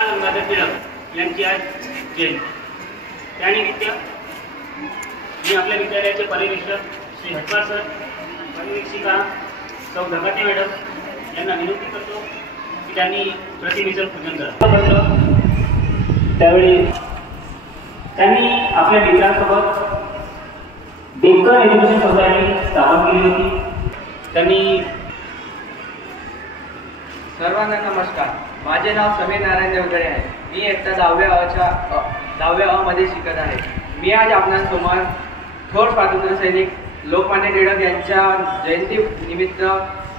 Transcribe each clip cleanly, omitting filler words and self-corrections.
गंगाधर टिळक यांची आज जयंती। त्यानिमित्त मी आपल्या विद्यालयाचे परिवेक्षक श्री हटवार सर, परिवेक्षिका सौ धगाटे मॅडम यांना विनंती करतो की त्यांनी प्रतिमेचं पूजन करावं। त्यावेळी त्यांनी आपल्या मित्रांसोबत देवकर एज्युकेशन सोसायटी स्थापन केली होती। त्यांनी सर्वांना नमस्कार। माझे नाव समीर नारायण देवगडे आहे। मी इयत्ता 10वी अ मध्ये शिकत आहे। मी आज आपणासमोर थोर स्वातंत्र्य सैनिक लोकमान्य टिळक यांच्या जयंती निमित्त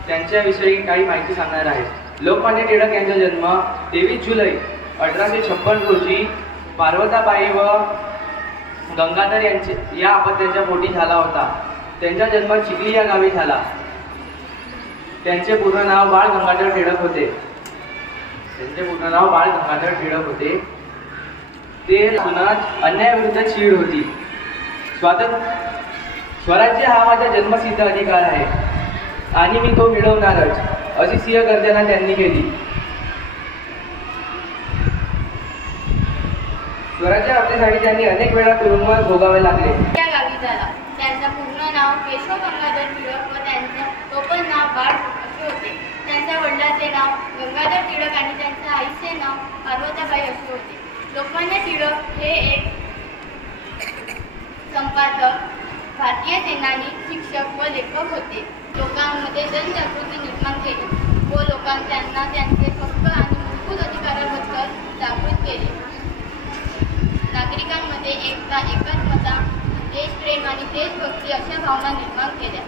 त्यांच्याविषयी काही माहिती सांगणार आहे। लोकमान्य टिळक यांचा जन्म 23 जुलै 1856 रोजी पार्वताबाई व गंगाधर या अपत्याच्या पोटी झाला होता। त्यांचा जन्म चिखली या गावी झाला। त्यांचे पूर्ण नाव बाळ गंगाधर टिळक होते। ते मनात अन्यायाविरुद्ध चीड होती। स्वराज्य हा माझा जन्मसिद्ध अधिकार आहे आणि मी तो मिळवणारच, अशी सिंह गर्जना त्यांनी केली। स्वराज्य प्राप्तीसाठी त्यांनी अनेक वेळा तुरुंगात भोगावे लागले। त्या गावी झाला। त्यांचं पूर्ण नाव केशव गंगाधर टिळक व त्यांचं टोपण नाव बाळ असे होते। त्यांच्या वडिलांचे नाव गंगाधर टिळक आणि त्यांच्या आईचे नाव पार्वताबाई असे होते। लोकमान्य टिळक हे एक संपादक, भारतीय सेनानी, शिक्षक व लेखक होते। लोकांमध्ये जनजागृती निर्माण केली व त्यांना त्यांचे हक्क आणि मूलभूत अधिकारांबद्दल जागृत केले। नागरिकांमध्ये एकता, एकात्मता, देशप्रेम आणि देशभक्ती अशा भावना निर्माण केल्या।